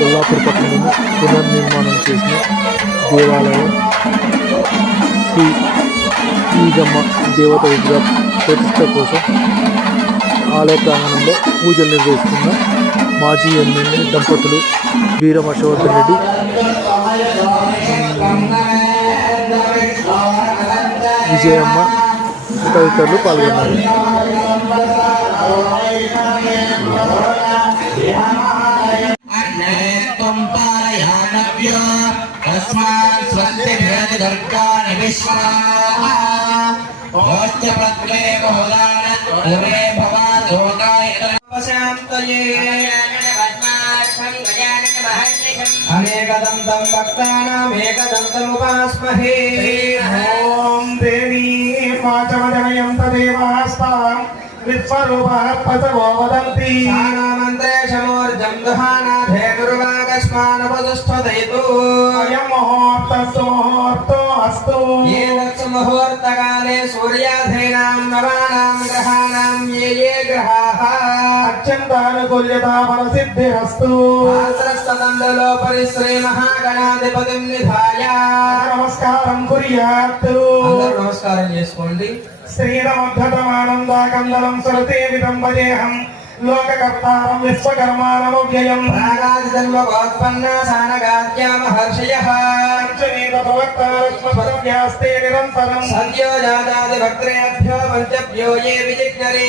కొల్లాపూర్ పట్టణంలో పునర్నిర్మాణం చేసిన దేవాలయం శ్రీ ఈగమ్మ దేవత విగ్రహ ప్రతిష్ట కోసం ఆలయ ప్రాంగణంలో పూజలు నిర్వహిస్తున్న మాజీ ఎమ్మెల్యే దంపతులు వీరం హర్షవర్ధన్ రెడ్డి, విజయమ్మ తదితరులు పాల్గొన్నారు. అనేకదంతం భక్తానాం ఏకదంతముపాస్మహే. ఓం దేవీ వాచమజనయం తదేవాస్తాం విశ్వరూపః పసవో వదంతి. మంత్రేశమూర్జం దుహానాథే దుర్వాగస్మానపదుష్ఠదయతు. అయం ముహూర్తస్తు ముహూర్తో అస్తు. ఏతత్సు ముహూర్తకాలే సూర్యాధీనాం నవానాం గ్రహాణాం ఏ ఏ గ్రహాః అత్యంతానుకూల్యతా ఫలసిద్ధిరస్తు. శాస్త్రస్తదండలోపరి శ్రీ మహాగణాధిపతిం నిధాయ నమస్కారం కుర్యాత్. అందరూ నమస్కారం చేసుకోండి. శ్రీరమద్ధతమానందాకందలం సురతే విదంబజేహం లోకకర్తారం విశ్వకర్మాణమవ్యయం. ప్రాగాదిజన్మోత్పన్నాసానగాద్యామహర్షయః పంచమేతభవత్తారస్మపదవ్యాస్తే నిరంతరం సద్యో జాతాదిభక్త్రేభ్యో పంచభ్యో ఏ విజిఘ్నరే.